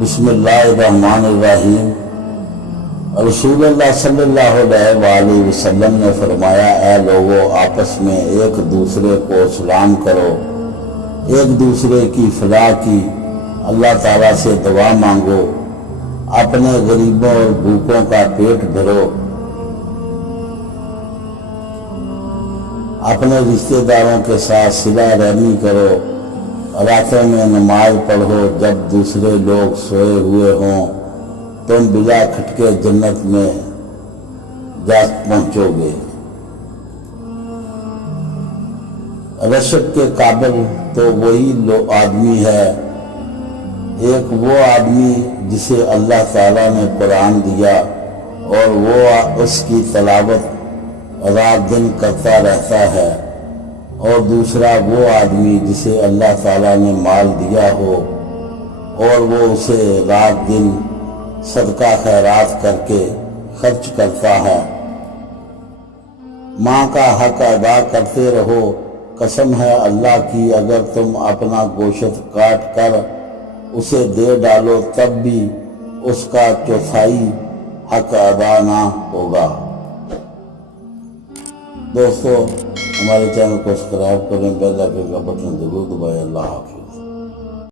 बिस्मिल्लाहिर्रहमानिर्रहीम। रसूल अल्लाह सल्लल्लाहु अलैहि वसल्लम ने फरमाया, ऐ लोगों, आपस में एक दूसरे को सलाम करो, एक दूसरे की फलाह की अल्लाह ताला से दुआ मांगो, अपने गरीबों और भूखों का पेट भरो, अपने रिश्तेदारों के साथ सिला रहमी करो, रातों में नमाज पढ़ो जब दूसरे लोग सोए हुए हों, तुम बिला खटके जन्नत में जा पहुंचोगे। रशक के काबिल तो वही आदमी है, एक वो आदमी जिसे अल्लाह ताला ने कुरान दिया और वो उसकी तलावत रात दिन करता रहता है, और दूसरा वो आदमी जिसे अल्लाह ताला ने माल दिया हो और वो उसे रात दिन सदका खैरात करके खर्च करता है। माँ का हक अदा करते रहो, कसम है अल्लाह की, अगर तुम अपना गोश्त काट कर उसे दे डालो तब भी उसका चौथाई हक अदा ना होगा। दोस्तों, हमारे चैनल को सब्सक्राइब करें, बेल आइकन का बटन जरूर दबाएं। अल्लाह हाफ़िज़।